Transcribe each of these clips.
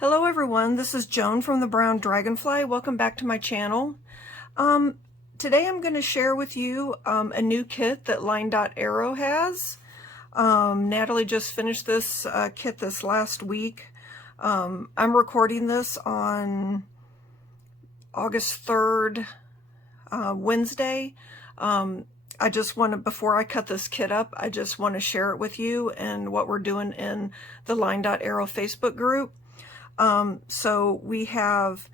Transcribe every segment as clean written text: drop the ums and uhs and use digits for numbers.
Hello everyone, this is Joan from the Brown Dragonfly. Welcome back to my channel. Today I'm going to share with you a new kit that Line Arrow has. Natalie just finished this kit this last week. I'm recording this on August 3rd, Wednesday. I just want to, before I cut this kit up, I just want to share it with you and what we're doing in the Line Arrow Facebook group. So we have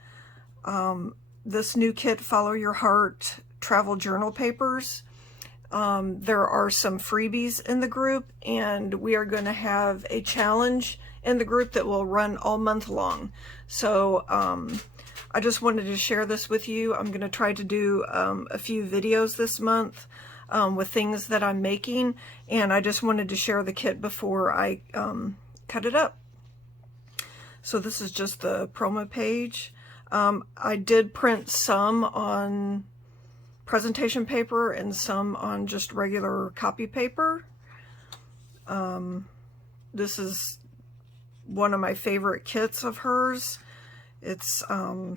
this new kit, Follow Your Heart travel journal papers. There are some freebies in the group, and we are going to have a challenge in the group that will run all month long. So I just wanted to share this with you. I'm going to try to do a few videos this month with things that I'm making, and I just wanted to share the kit before I cut it up. So this is just the promo page. I did print some on presentation paper and some on just regular copy paper. This is one of my favorite kits of hers. It's, I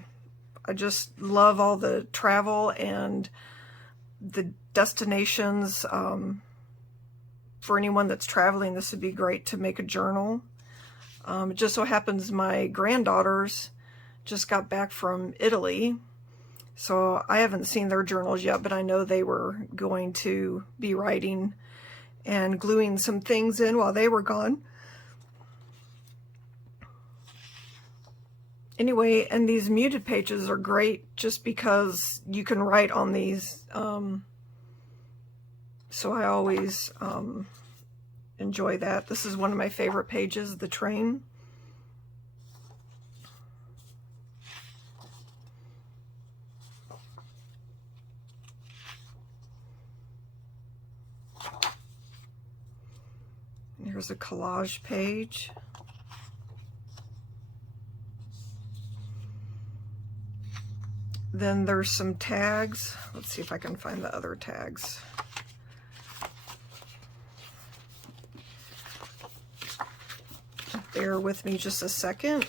just love all the travel and the destinations. For anyone that's traveling, this would be great to make a journal. It just so happens my granddaughters just got back from Italy, so I haven't seen their journals yet, but I know they were going to be writing and gluing some things in while they were gone. Anyway, and these muted pages are great just because you can write on these, so I always enjoy that. This is one of my favorite pages, the train. Here's a collage page. Then there's some tags. Let's see if I can find the other tags. Bear with me just a second.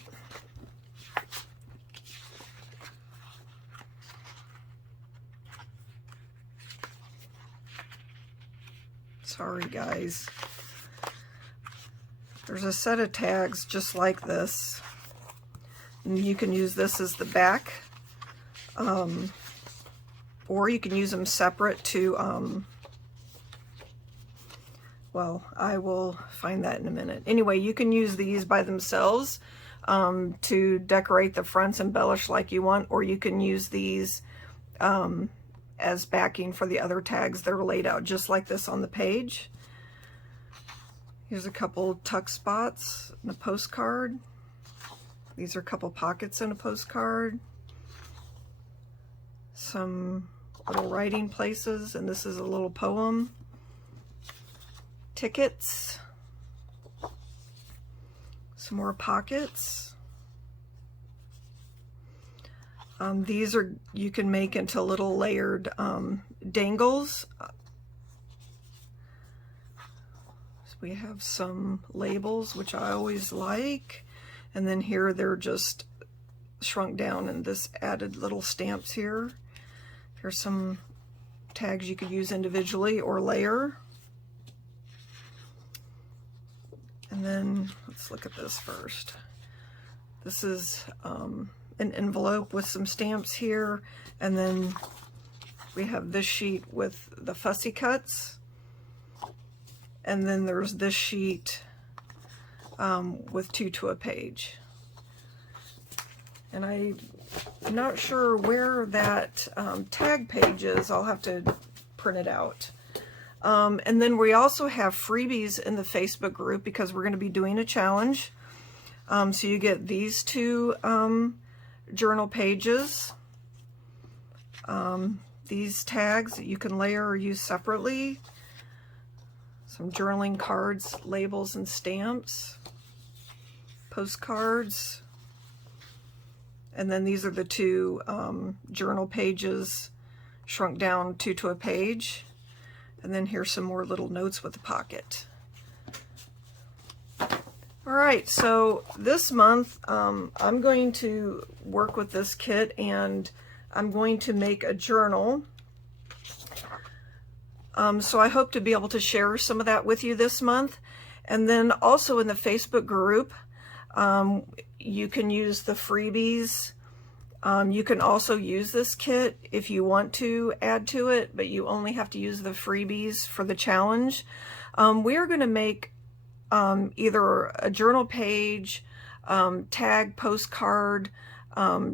Sorry, guys. There's a set of tags just like this. And you can use this as the back. Or you can use them separate to well, I will find that in a minute. Anyway, you can use these by themselves to decorate the fronts, embellish like you want, or you can use these as backing for the other tags. They're laid out just like this on the page. Here's a couple tuck spots in a postcard. These are a couple pockets in a postcard. Some little writing places, and this is a little poem. Tickets, some more pockets. These are, you can make into little layered dangles. So we have some labels, which I always like, and then here they're just shrunk down and this added little stamps here. Here's some tags you could use individually or layer. And then let's look at this first. This is an envelope with some stamps here, and then we have this sheet with the fussy cuts, and then there's this sheet with 2 to a page. And I'm not sure where that tag page is. I'll have to print it out. And then we also have freebies in the Facebook group because we're going to be doing a challenge. So you get these 2 journal pages, these tags that you can layer or use separately, some journaling cards, labels, and stamps, postcards, and then these are the 2 journal pages shrunk down 2 to a page. And then here's some more little notes with a pocket. All All right, so this month I'm going to work with this kit, and I'm going to make a journal. So I hope to be able to share some of that with you this month. And then also in the Facebook group, you can use the freebies. You can also use this kit if you want to add to it, but you only have to use the freebies for the challenge. We are going to make either a journal page, tag postcard,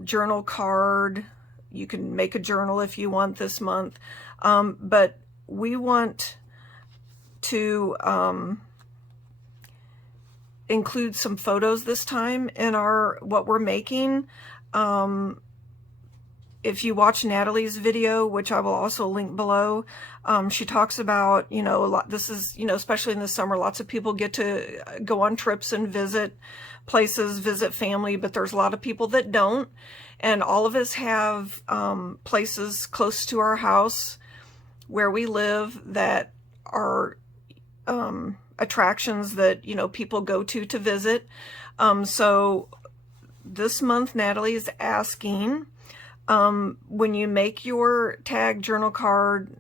journal card. You can make a journal if you want this month, but we want to include some photos this time in what we're making. If you watch Natalie's video, which I will also link below, she talks about, a lot, this is, especially in the summer, lots of people get to go on trips and visit places, visit family, but there's a lot of people that don't. And all of us have places close to our house where we live that are attractions that, people go to visit. So this month, Natalie is asking, when you make your tag journal card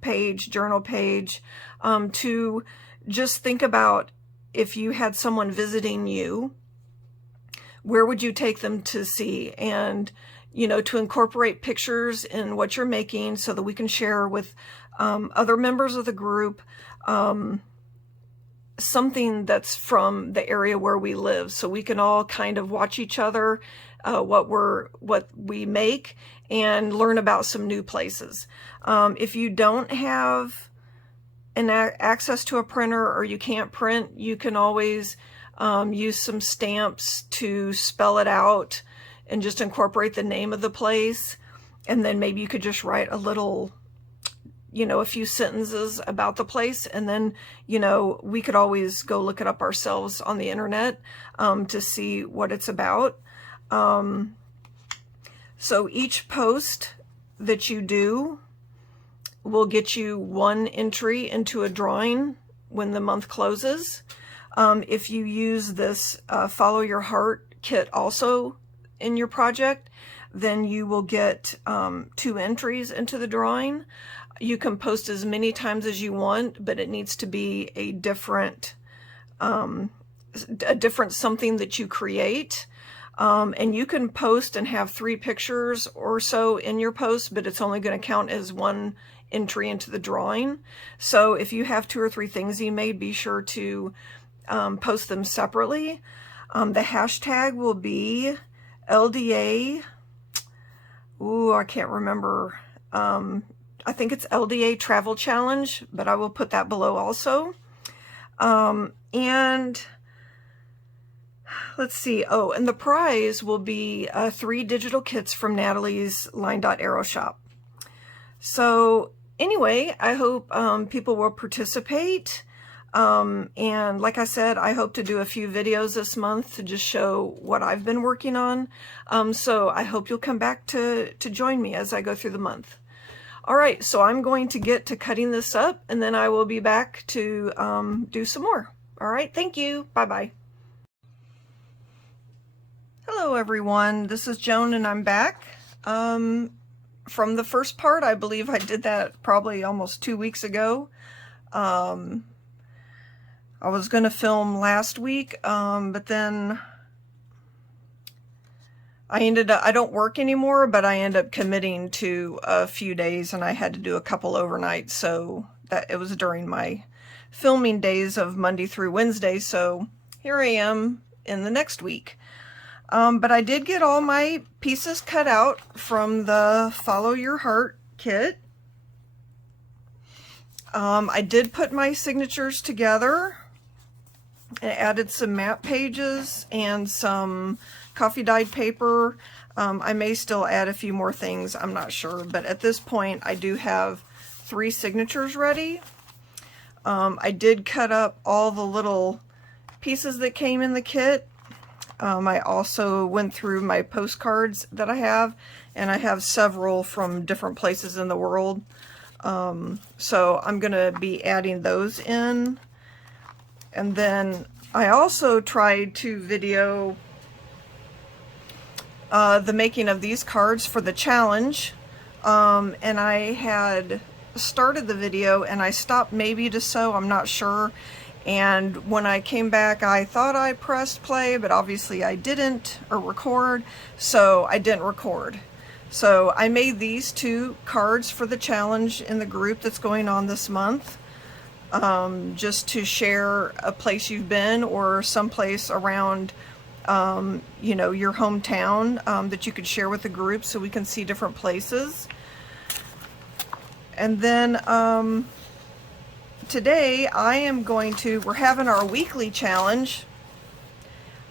page, journal page, to just think about if you had someone visiting you, where would you take them to see? And, to incorporate pictures in what you're making so that we can share with other members of the group something that's from the area where we live, so we can all kind of watch each other, what we make, and learn about some new places. If you don't have access to a printer, or you can't print, you can always use some stamps to spell it out and just incorporate the name of the place. And then maybe you could just write a little, a few sentences about the place, and then, we could always go look it up ourselves on the internet to see what it's about. So each post that you do will get you one entry into a drawing when the month closes. If you use this Follow Your Heart kit also in your project, then you will get 2 entries into the drawing. You can post as many times as you want, but it needs to be a different something that you create. And you can post and have 3 pictures or so in your post, but it's only going to count as 1 entry into the drawing. So if you have 2 or 3 things you made, be sure to post them separately. The hashtag will be LDA. Ooh, I can't remember. I think it's LDA Travel Challenge, but I will put that below also. And let's see. Oh, and the prize will be 3 digital kits from Natalie's Line.Arrow shop. So anyway, I hope people will participate. And like I said, I hope to do a few videos this month to just show what I've been working on. So I hope you'll come back to join me as I go through the month. All right, so I'm going to get to cutting this up, and then I will be back to do some more. All right, thank you. Bye-bye. Hello, everyone. This is Joan, and I'm back. From the first part, I believe I did that probably almost 2 weeks ago. I was going to film last week, but then I don't work anymore, but I ended up committing to a few days, and I had to do a couple overnights, so that it was during my filming days of Monday through Wednesday, so here I am in the next week. But I did get all my pieces cut out from the Follow Your Heart kit. I did put my signatures together. I added some map pages and some coffee dyed paper. I may still add a few more things, I'm not sure, but at this point I do have 3 signatures ready. I did cut up all the little pieces that came in the kit. I also went through my postcards that I have, and I have several from different places in the world. So I'm going to be adding those in. And then I also tried to video the making of these cards for the challenge, and I had started the video and I stopped maybe to sew, I'm not sure, and when I came back I thought I pressed play, but obviously I didn't, or record, so I didn't record. So I made these 2 cards for the challenge in the group that's going on this month, just to share a place you've been or someplace around you know, your hometown, that you could share with the group so we can see different places. And then today we're having our weekly challenge.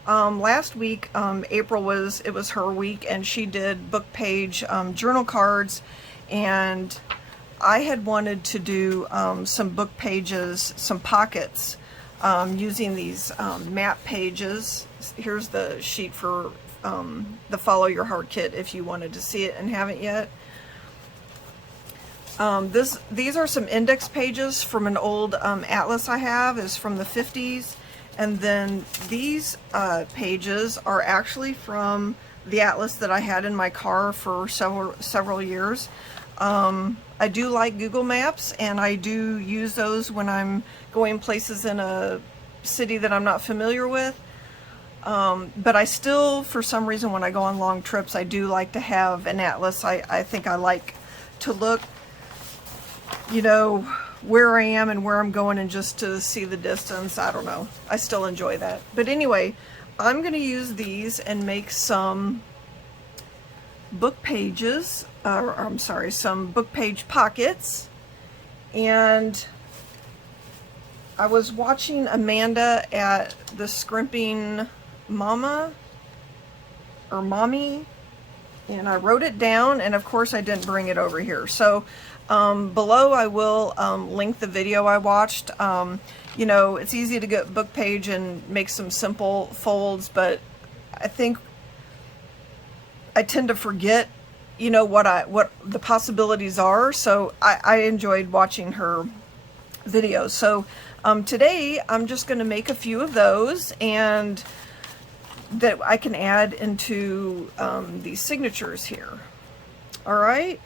Last week, April was her week, and she did book page journal cards, and I had wanted to do some book pages, some pockets, using these map pages. Here's the sheet for the Follow Your Heart kit if you wanted to see it and haven't yet. These are some index pages from an old atlas I have, is from the 50s, and then these pages are actually from the atlas that I had in my car for several years. I do like Google Maps, and I do use those when I'm going places in a city that I'm not familiar with. But I still, for some reason, when I go on long trips, I do like to have an atlas. I think I like to look, you know, where I am and where I'm going, and just to see the distance. I don't know. I still enjoy that. But anyway, I'm going to use these and make some book pages, I'm sorry, some book page pockets. And I was watching Amanda at the Scrimping Mama or Mommy, and I wrote it down, and of course I didn't bring it over here. So below I will link the video I watched. You know, it's easy to get book page and make some simple folds, but I think I tend to forget, you know, what the possibilities are. So I enjoyed watching her videos. So today I'm just going to make a few of those, and that I can add into these signatures here. All right.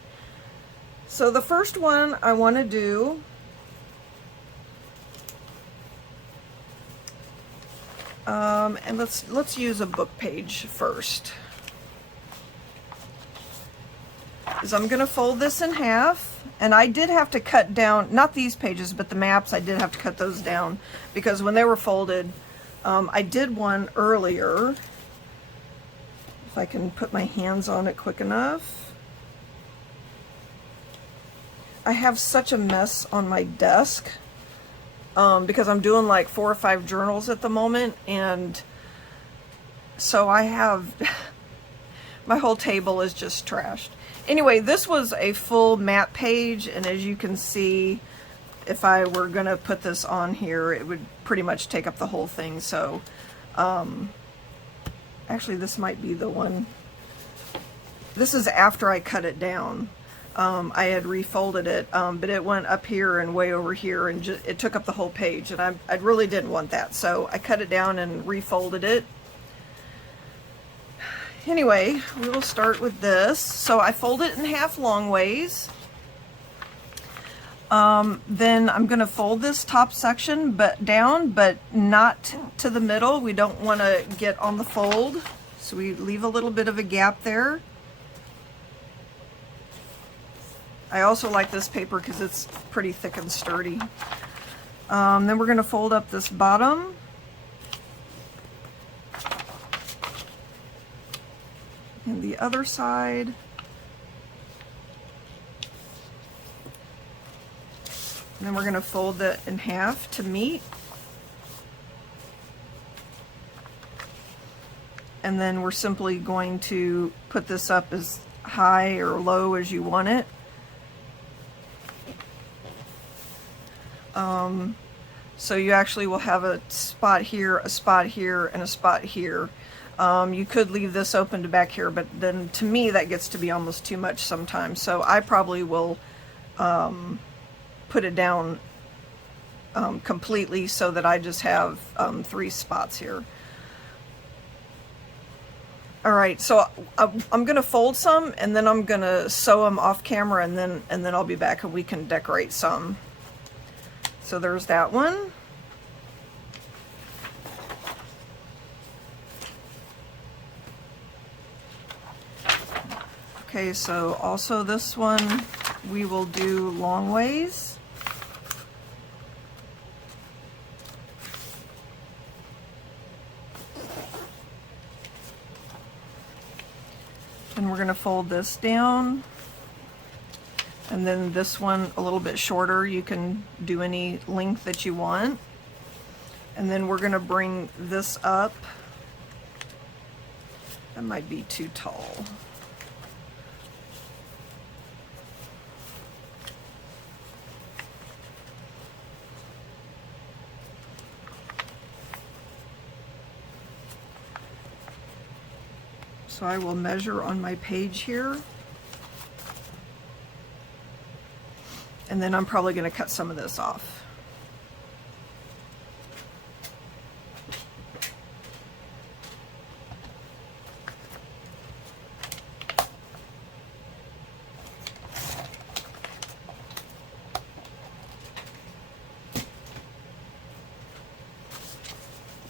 So the first one I want to do and let's use a book page first. Is I'm going to fold this in half, and I did have to cut down, not these pages, but the maps, I did have to cut those down because when they were folded, I did one earlier. If I can put my hands on it quick enough. I have such a mess on my desk because I'm doing like 4 or 5 journals at the moment, and so I have my whole table is just trashed. Anyway, this was a full map page, and as you can see, if I were going to put this on here, it would pretty much take up the whole thing. So actually this might be the one. This is after I cut it down. I had refolded it, but it went up here and way over here, and it took up the whole page, and I really didn't want that, so I cut it down and refolded it. Anyway, we will start with this. So I fold it in half long ways. Then I'm going to fold this top section down, but not to the middle. We don't want to get on the fold, so we leave a little bit of a gap there. I also like this paper because it's pretty thick and sturdy. Then we're going to fold up this bottom. And the other side. And then we're going to fold that in half to meet. And then we're simply going to put this up as high or low as you want it. So you actually will have a spot here, a spot here, and a spot here. You could leave this open to back here, but then to me that gets to be almost too much sometimes. So I probably will put it down completely so that I just have 3 spots here. Alright, so I'm going to fold some, and then I'm going to sew them off camera, and then I'll be back and we can decorate some. So there's that one. Okay, so also this one we will do long ways. And we're going to fold this down, and then this one a little bit shorter. You can do any length that you want. And then we're going to bring this up. That might be too tall. So I will measure on my page here, and then I'm probably going to cut some of this off.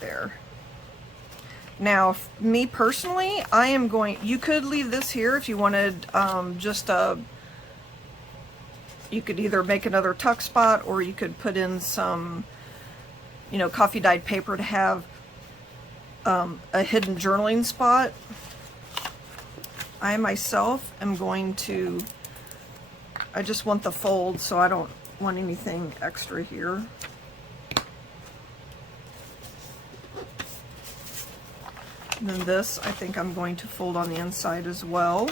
There. Now, me personally, I am going, you could leave this here if you wanted just a, you could either make another tuck spot, or you could put in some, you know, coffee dyed paper to have a hidden journaling spot. I myself am going to, I just want the fold, so I don't want anything extra here. And then this, I think I'm going to fold on the inside as well.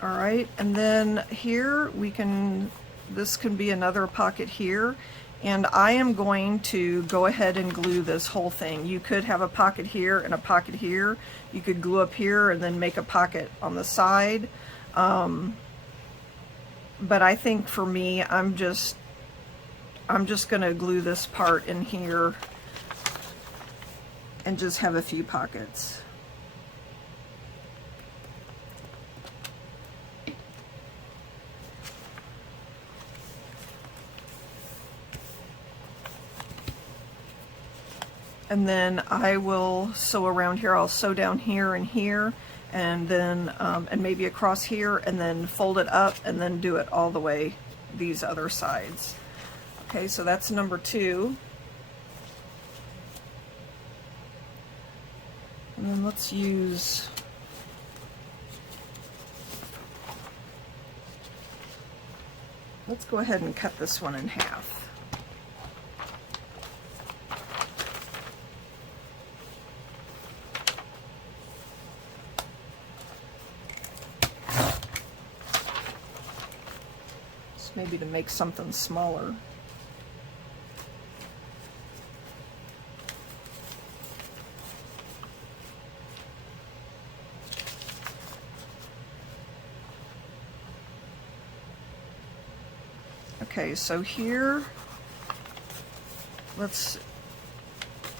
All right, and then here we can, this can be another pocket here. And I am going to go ahead and glue this whole thing. You could have a pocket here and a pocket here. You could glue up here and then make a pocket on the side. But I think for me, I'm just gonna glue this part in here and just have a few pockets. And then I will sew around here. I'll sew down here and here, and then and maybe across here, and then fold it up, and then do it all the way these other sides. Okay, so that's number 2. And then let's go ahead and cut this one in half. Maybe to make something smaller. Okay, so here, let's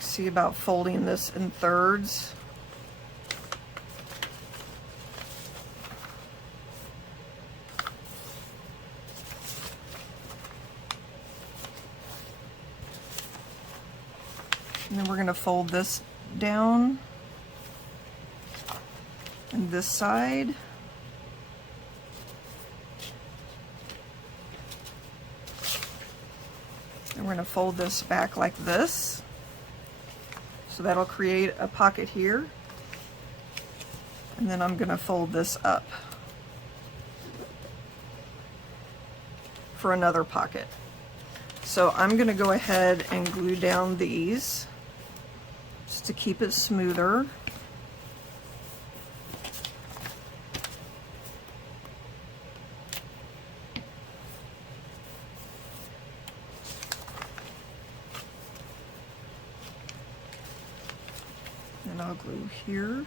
see about folding this in thirds. And then we're going to fold this down and this side. And we're going to fold this back like this. So that'll create a pocket here. And then I'm going to fold this up for another pocket. So I'm going to go ahead and glue down these just to keep it smoother. I'll glue here.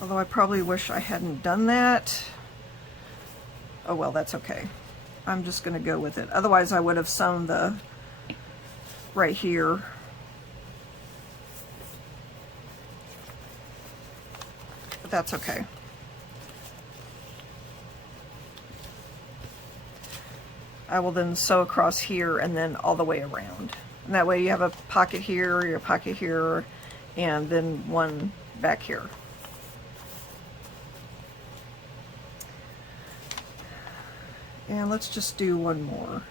Although I probably wish I hadn't done that. Oh well, that's okay. I'm just going to go with it. Otherwise I would have sewn the right here. But that's okay. I will then sew across here and then all the way around. And that way you have a pocket here, your pocket here, and then one back here. And let's just do one more.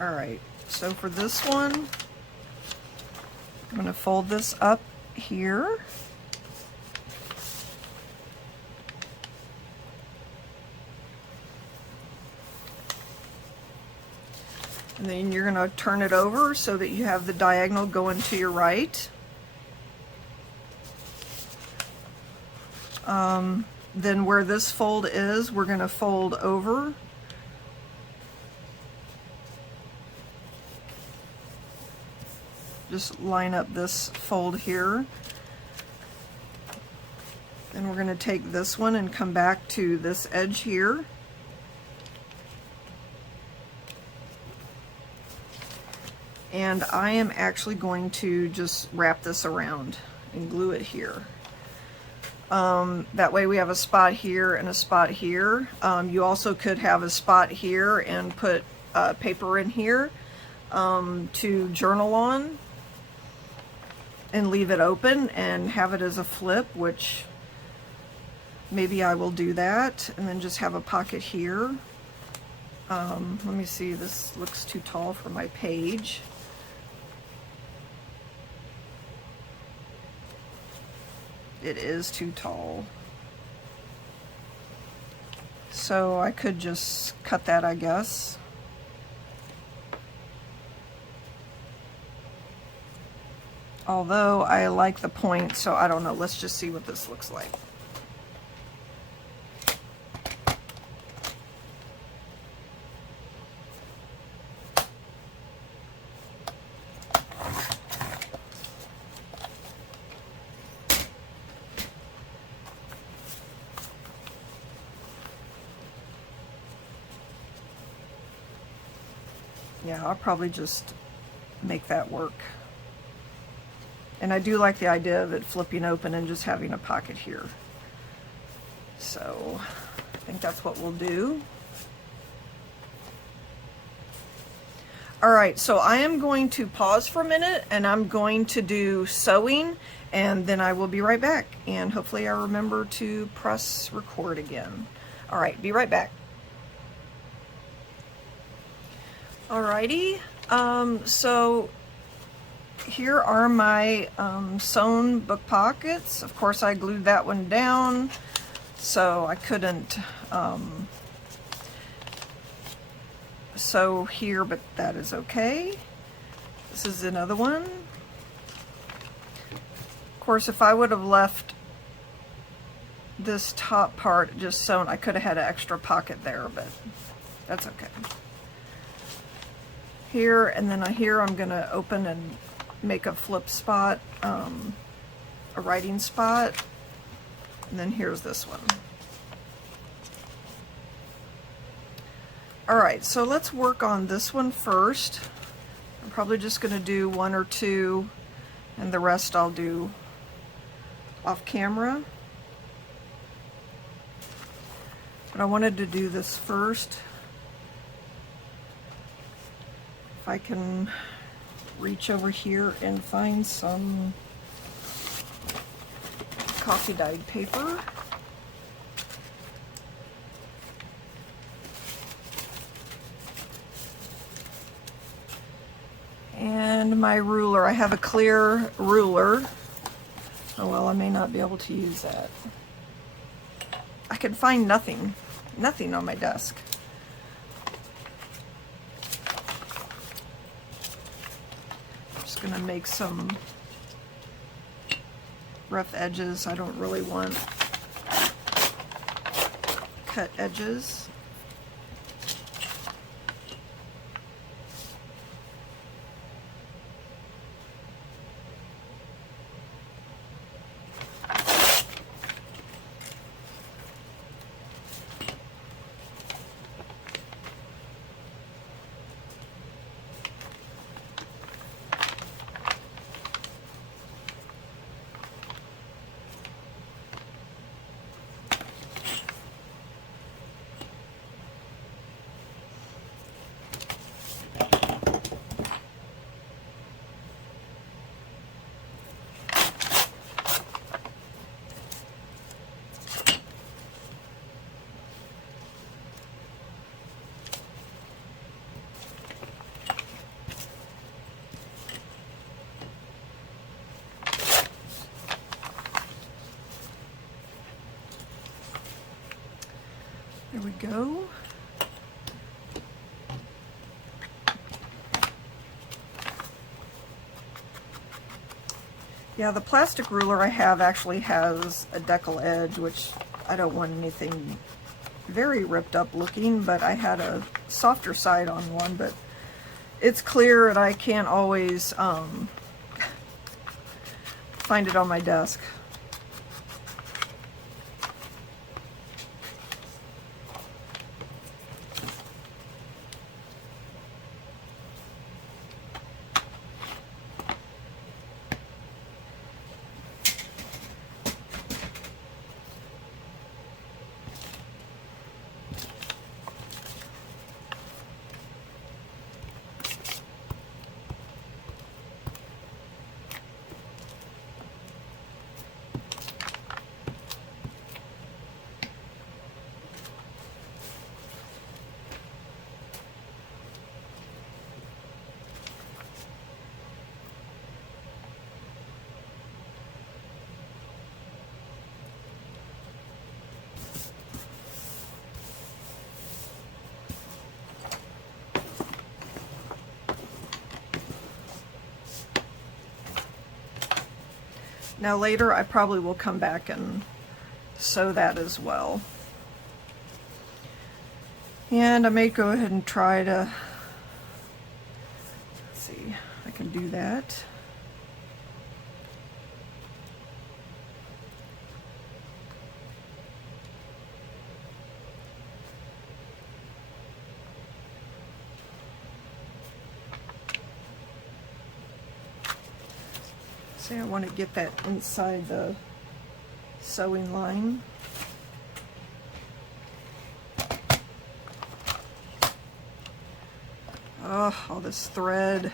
All right, so for this one, I'm going to fold this up here. And then you're going to turn it over so that you have the diagonal going to your right. Then where this fold is, we're going to fold over. Just line up this fold here. Then we're going to take this one and come back to this edge here. And I am actually going to just wrap this around and glue it here. That way we have a spot here and a spot here. You also could have a spot here and put paper in here to journal on and leave it open and have it as a flip, which maybe I will do that, and then just have a pocket here. Let me see, this looks too tall for my page. It is too tall. So I could just cut that, I guess. Although I like the point, so I don't know. Let's just see what this looks like. Yeah, I'll probably just make that work. And I do like the idea of it flipping open and just having a pocket here. So I think that's what we'll do. All right, so I am going to pause for a minute and I'm going to do sewing, and then I will be right back. And hopefully I remember to press record again. All right, be right back. Alrighty, so here are my sewn book pockets. Of course I glued that one down, so I couldn't sew here, but that is okay. This is another one. Of course, if I would have left this top part just sewn, I could have had an extra pocket there, but that's okay. Here, and then here I'm going to open and make a flip spot, a writing spot, and then here's this one. Alright, so let's work on this one first. I'm probably just going to do one or two, and the rest I'll do off camera. But I wanted to do this first. If I can reach over here and find some coffee dyed paper. And my ruler. I have a clear ruler. Oh well, I may not be able to use that. I could find nothing on my desk. going to make some rough edges. I don't really want cut edges. There we go. Yeah, the plastic ruler I have actually has a decal edge, which I don't want anything very ripped up looking, but I had a softer side on one, but it's clear and I can't always find it on my desk. Now later I probably will come back and sew that as well. And I may go ahead and try to, let's see, I can do that. See, I want to get that inside the sewing line. Oh, all this thread.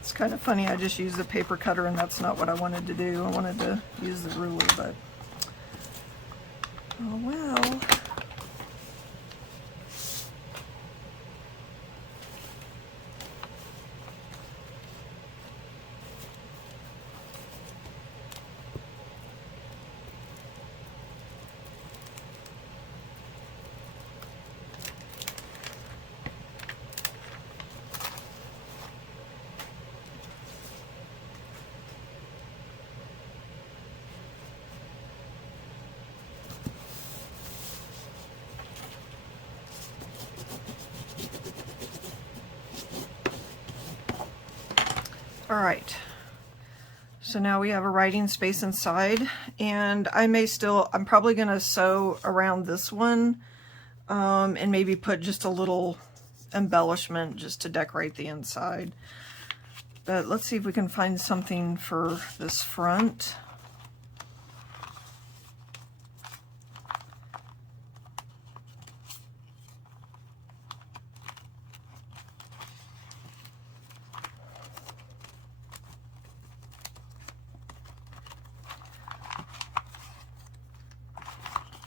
It's kind of funny, I just used the paper cutter and that's not what I wanted to do. I wanted to use the ruler, but oh well. All right, So now we have a writing space inside, and I'm probably going to sew around this one and maybe put just a little embellishment just to decorate the inside. But let's see if we can find something for this front.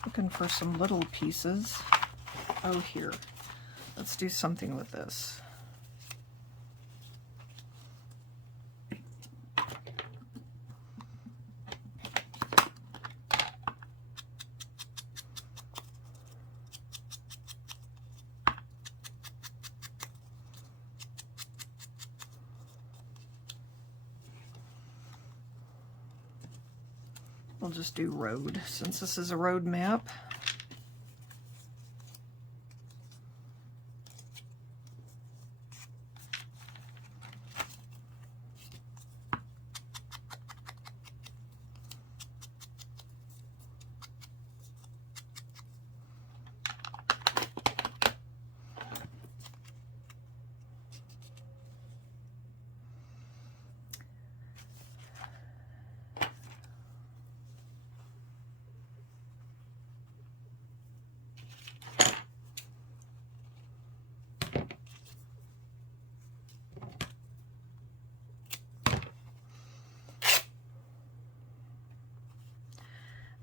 Looking for some little pieces. Oh, here. Let's do something with this. We'll just do road, since this is a road map.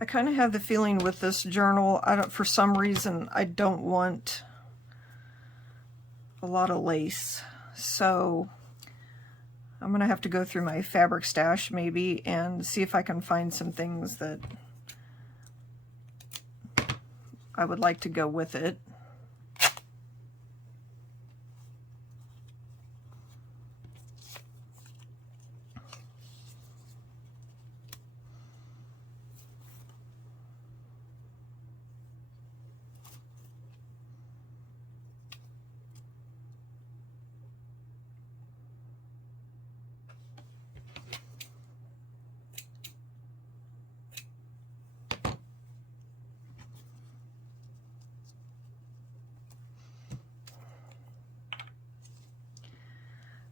I kind of have the feeling with this journal, for some reason, I don't want a lot of lace. So I'm going to have to go through my fabric stash maybe and see if I can find some things that I would like to go with it.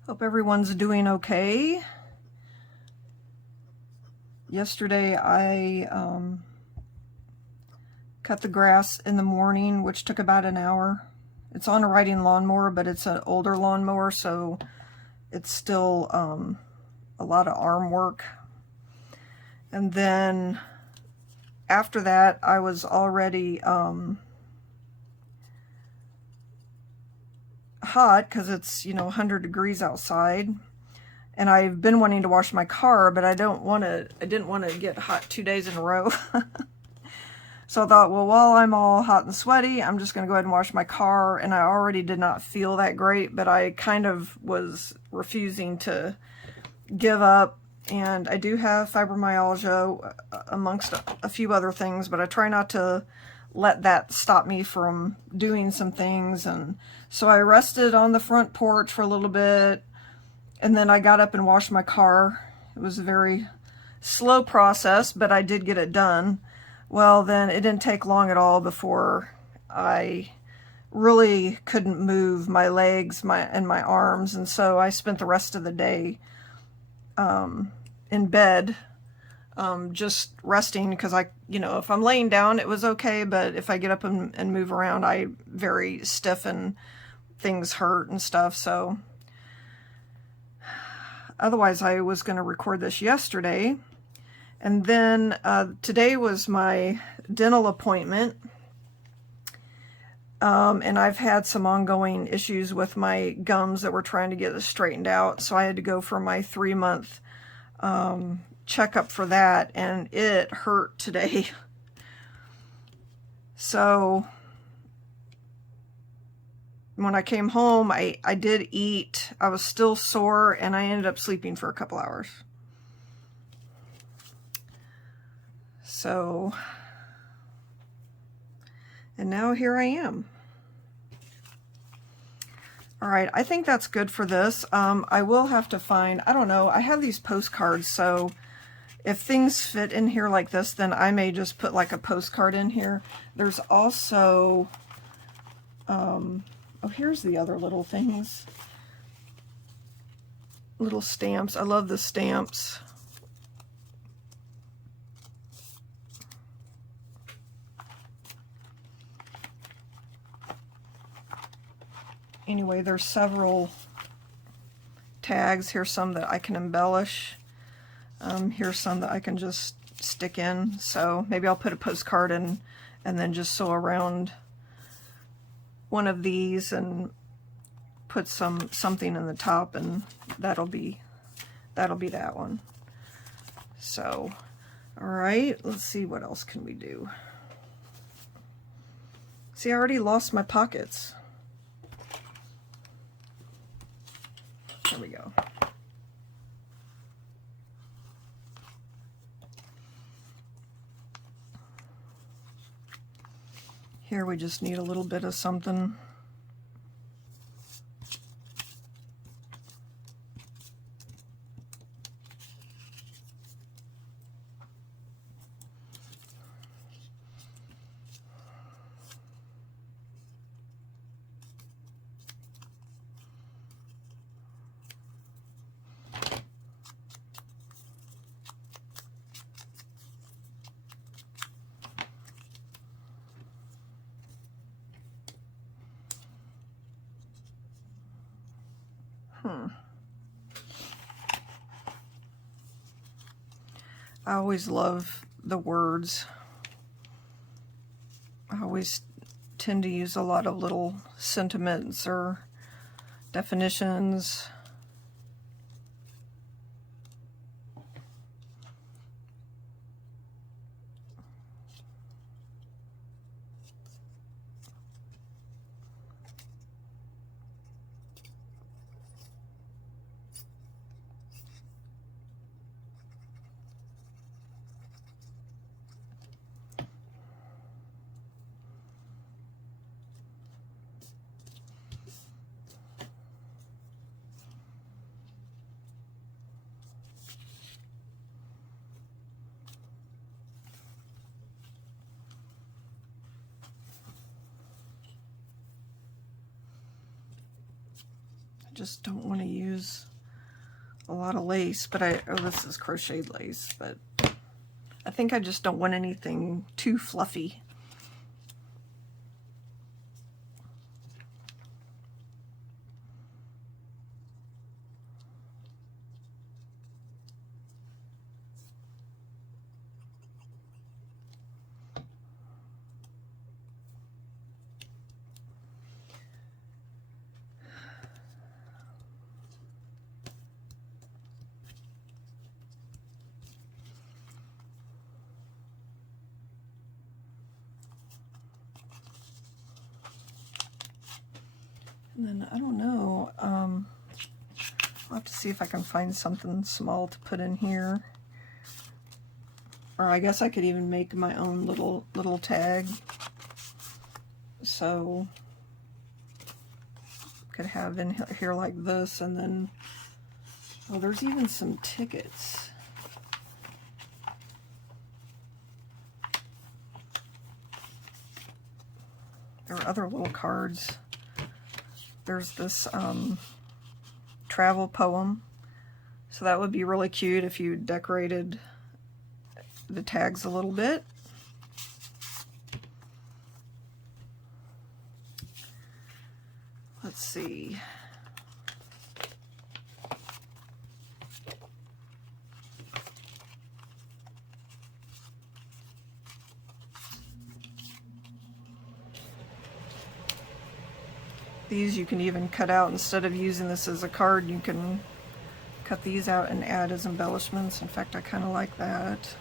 Hope everyone's doing okay. Yesterday I cut the grass in the morning, which took about an hour. It's on a riding lawnmower, but it's an older lawnmower, so it's still a lot of arm work. And then after that, I was already hot because it's, 100 degrees outside, and I've been wanting to wash my car, but I didn't want to get hot 2 days in a row. So I thought, well, while I'm all hot and sweaty, I'm just going to go ahead and wash my car. And I already did not feel that great, but I kind of was refusing to give up. And I do have fibromyalgia amongst a few other things, but I try not to let that stop me from doing some things. And so I rested on the front porch for a little bit, and then I got up and washed my car. It was a very slow process, but I did get it done. Well, then it didn't take long at all before I really couldn't move my legs and my arms, and so I spent the rest of the day in bed, just resting, because if I'm laying down, it was okay, but if I get up and move around, I'm very stiff and things hurt and stuff. So otherwise, I was going to record this yesterday. And then today was my dental appointment, and I've had some ongoing issues with my gums that we're trying to get straightened out, so I had to go for my 3-month checkup for that, and it hurt today. So when I came home, I did eat. I was still sore, and I ended up sleeping for a couple hours. So, and now here I am. All right, I think that's good for this. I will have to find, I don't know, I have these postcards, so if things fit in here like this, then I may just put like a postcard in here. There's also, oh, here's the other little things. Little stamps. I love the stamps. Anyway, there's several tags. Here's some that I can embellish. Here's some that I can just stick in. So maybe I'll put a postcard in and then just sew around one of these and put something in the top, and that'll be that one. So, all right, let's see, what else can we do? See, I already lost my pockets. There we go. Here we just need a little bit of something. I always love the words. I always tend to use a lot of little sentiments or definitions. Just don't want to use a lot of lace, but oh, this is crocheted lace, but I think I just don't want anything too fluffy. And then, I don't know, I'll have to see if I can find something small to put in here. Or I guess I could even make my own little tag. So, could have in here like this, and then, oh, there's even some tickets. There are other little cards. There's this travel poem, so that would be really cute if you decorated the tags a little bit. Let's see. These you can even cut out. Instead of using this as a card, you can cut these out and add as embellishments. In fact, I kind of like that.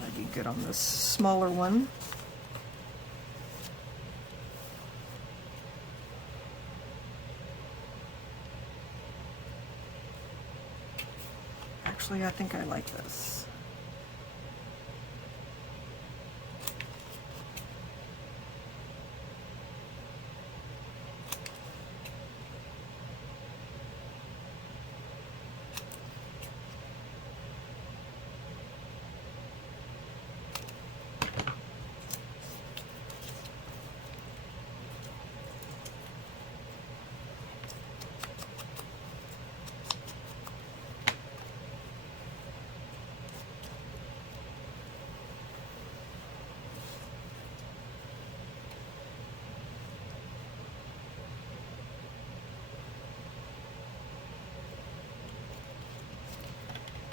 Might be good on this smaller one. Actually, I think I like this.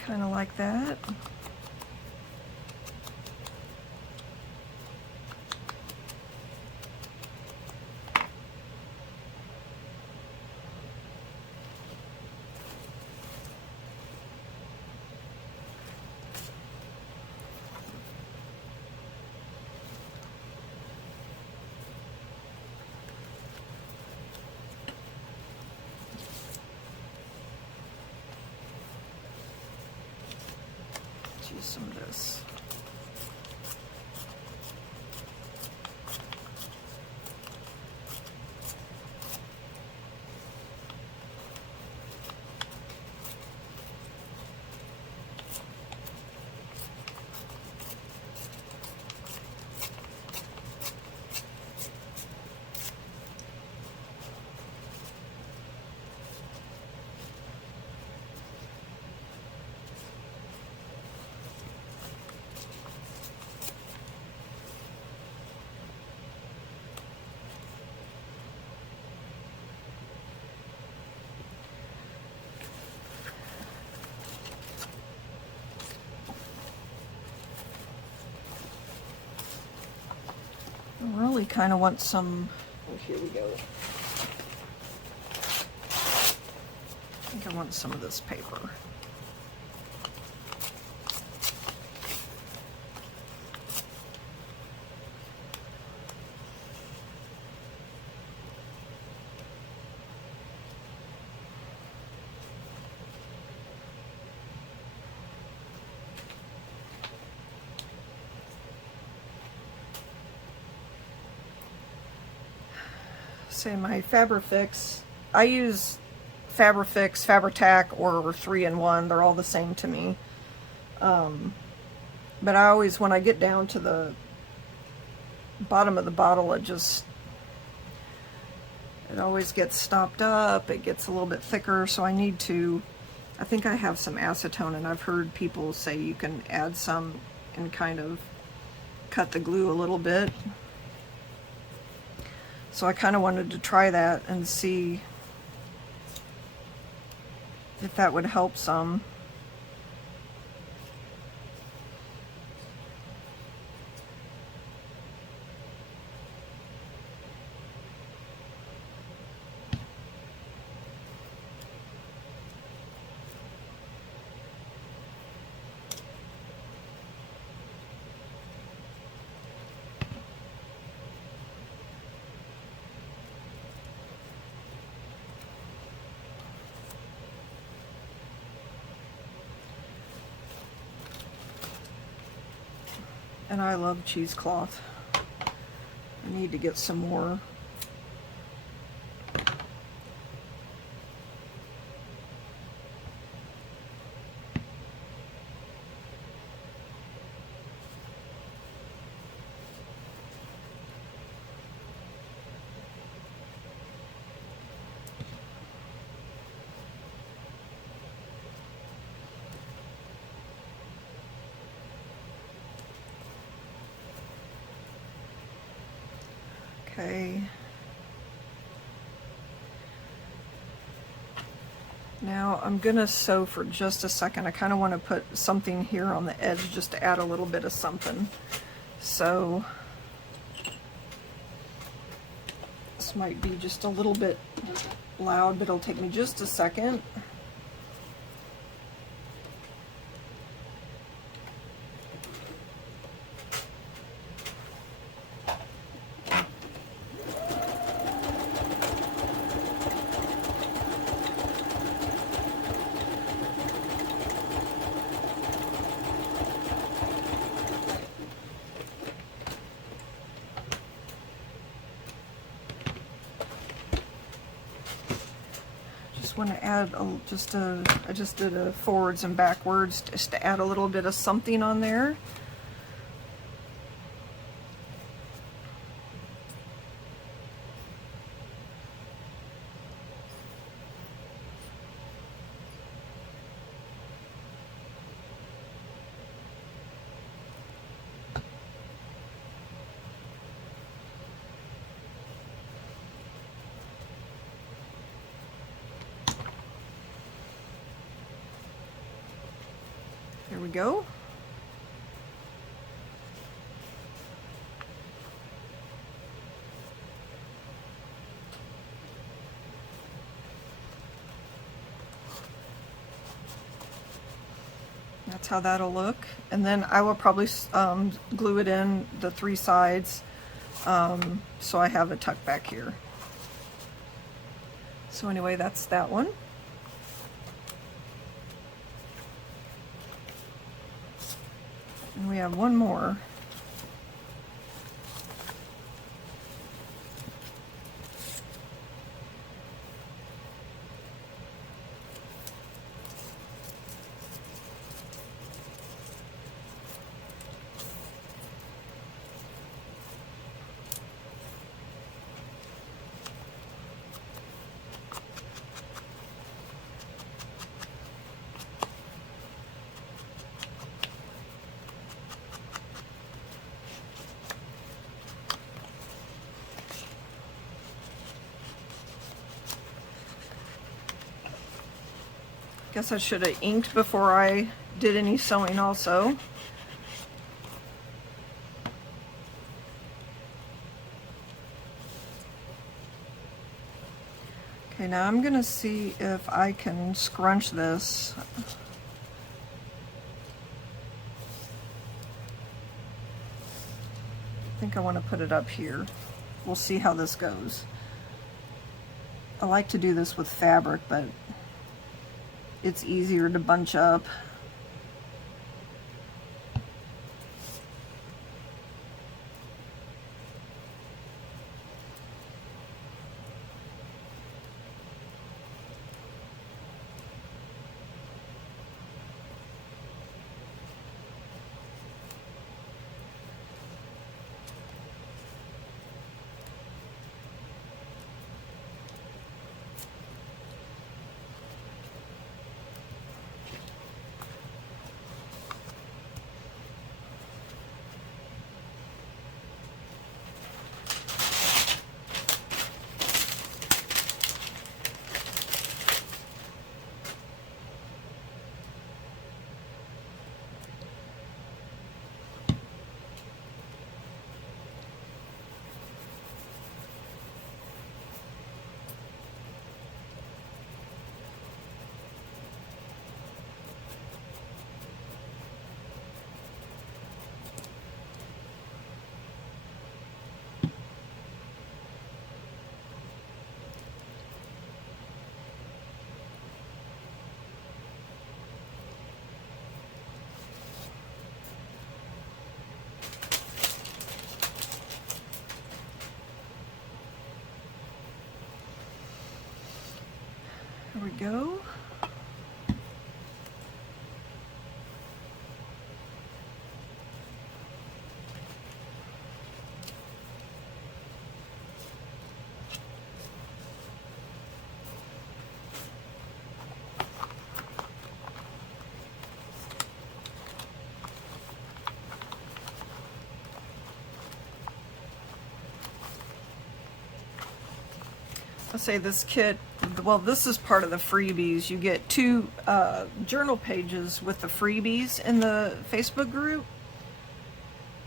kind of like that. Use some of this. I really kind of want some, oh, here we go. I think I want some of this paper. Say my Fabrifix, I use Fabrifix, Fabri-Tac, or 3-in-1. They're all the same to me. But I always, when I get down to the bottom of the bottle, it always gets stopped up. It gets a little bit thicker, so I need to, I think I have some acetone, and I've heard people say you can add some and kind of cut the glue a little bit. So I kind of wanted to try that and see if that would help some. And I love cheesecloth. I need to get some more. Okay. Now I'm gonna sew for just a second. I kind of want to put something here on the edge just to add a little bit of something. So this might be just a little bit loud, but it'll take me just a second. Want to add I just did a forwards and backwards just to add a little bit of something on there. There we go. That's how that'll look. And then I will probably glue it in the 3 sides, so I have a tuck back here. So anyway, that's that one. And we have one more. Guess I should have inked before I did any sewing also. Okay, now I'm gonna see if I can scrunch this. I think I want to put it up here. We'll see how this goes. I like to do this with fabric, but it's easier to bunch up. There we go. I'll say this kit, well, this is part of the freebies. You get 2 journal pages with the freebies in the Facebook group.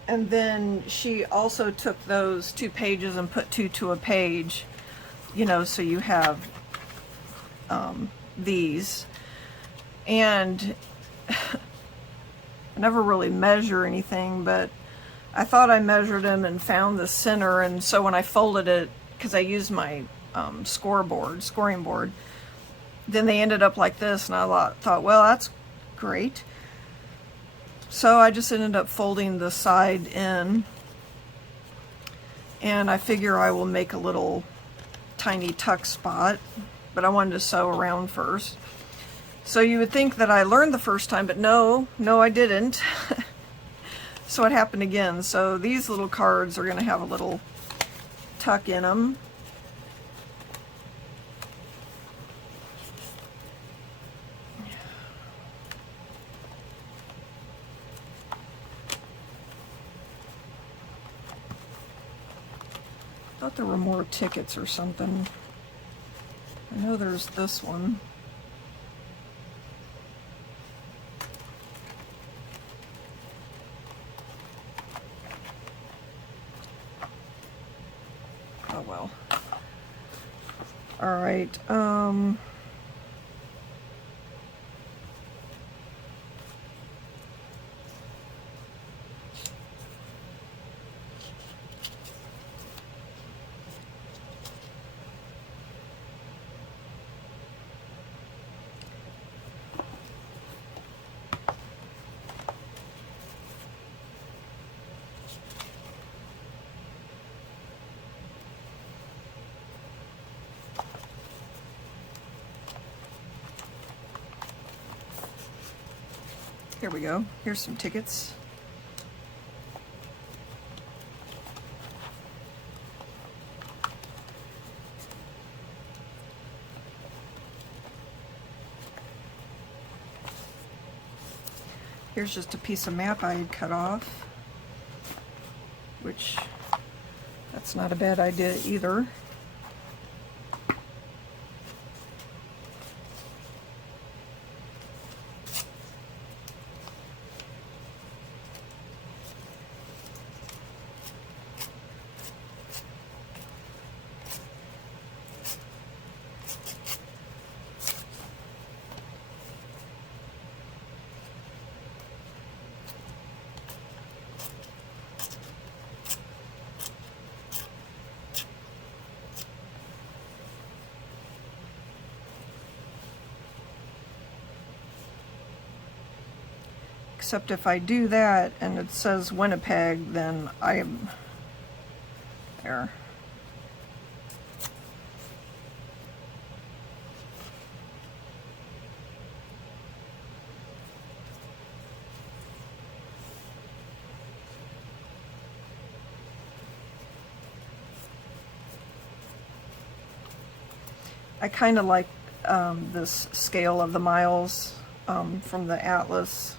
And then she also took those 2 pages and put 2 to a page, you know, so you have these. And I never really measure anything, but I thought I measured them and found the center. And so when I folded it, because I used my scoring board, then they ended up like this, and I thought, well, that's great. So I just ended up folding the side in, and I figure I will make a little tiny tuck spot, but I wanted to sew around first. So you would think that I learned the first time, but no, I didn't. So it happened again. So these little cards are going to have a little tuck in them. I thought there were more tickets or something. I know there's this one. All right. Here we go. Here's some tickets. Here's just a piece of map I had cut off, which that's not a bad idea either. Except if I do that and it says Winnipeg, then I am there. I kind of like this scale of the miles from the atlas.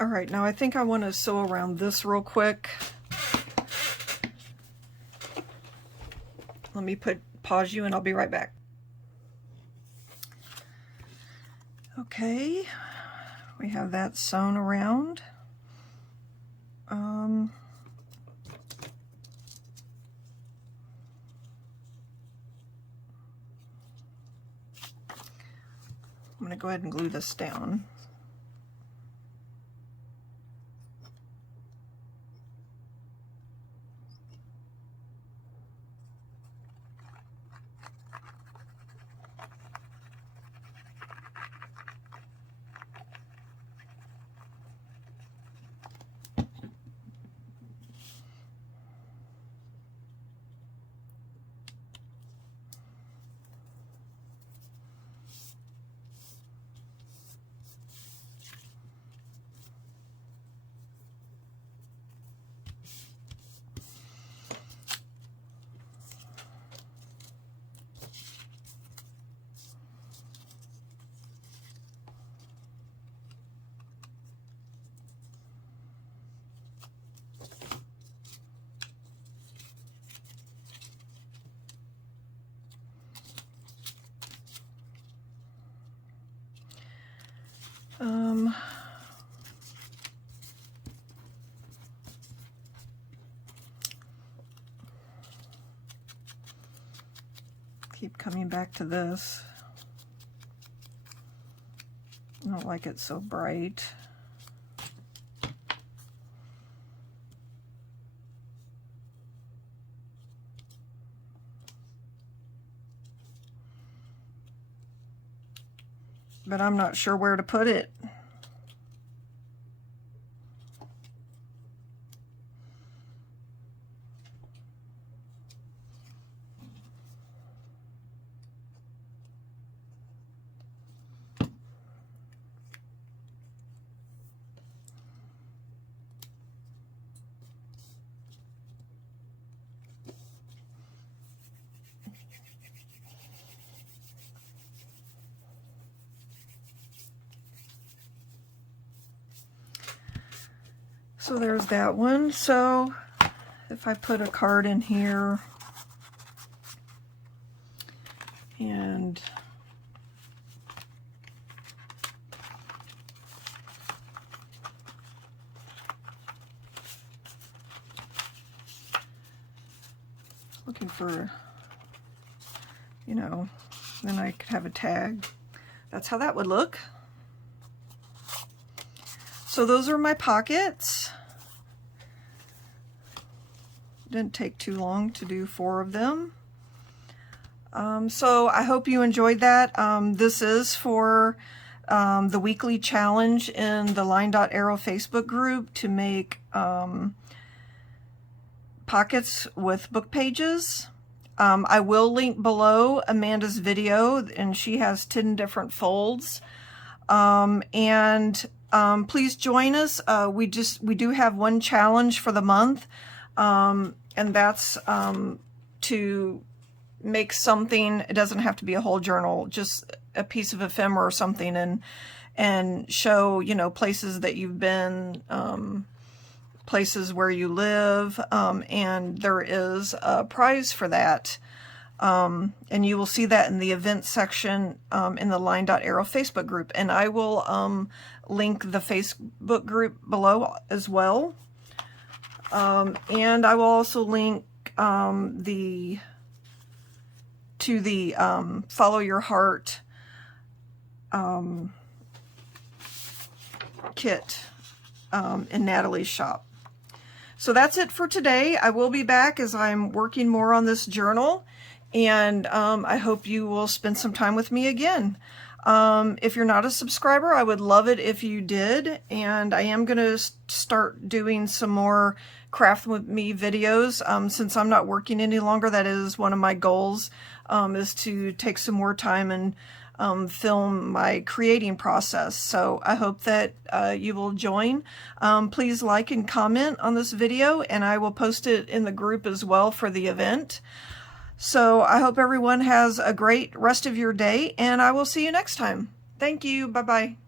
All right, now I think I want to sew around this real quick. Let me pause you and I'll be right back. Okay, we have that sewn around. I'm going to go ahead and glue this down. keep coming back to this. I don't like it so bright. But I'm not sure where to put it. So there's that one. So if I put a card in here and looking for, you know, then I could have a tag. That's how that would look. So those are my pockets. Didn't take too long to do 4 of them. So I hope you enjoyed that. This is for the weekly challenge in the Line.Arrow Facebook group to make pockets with book pages. I will link below Amanda's video, and she has 10 different folds. Please join us. We do have one challenge for the month, and that's to make something. It doesn't have to be a whole journal, just a piece of ephemera or something, and show, you know, places that you've been, places where you live, and there is a prize for that. And you will see that in the events section in the Line.Arrow Facebook group. And I will link the Facebook group below as well. And I will also link to the Follow Your Heart kit in Natalie's shop. So that's it for today. I will be back as I'm working more on this journal. And I hope you will spend some time with me again. If you're not a subscriber, I would love it if you did. And I am going to start doing some more Craft With Me videos. Since I'm not working any longer, that is one of my goals, is to take some more time and film my creating process. So I hope that you will join. Please like and comment on this video, and I will post it in the group as well for the event. So I hope everyone has a great rest of your day, and I will see you next time. Thank you. Bye-bye.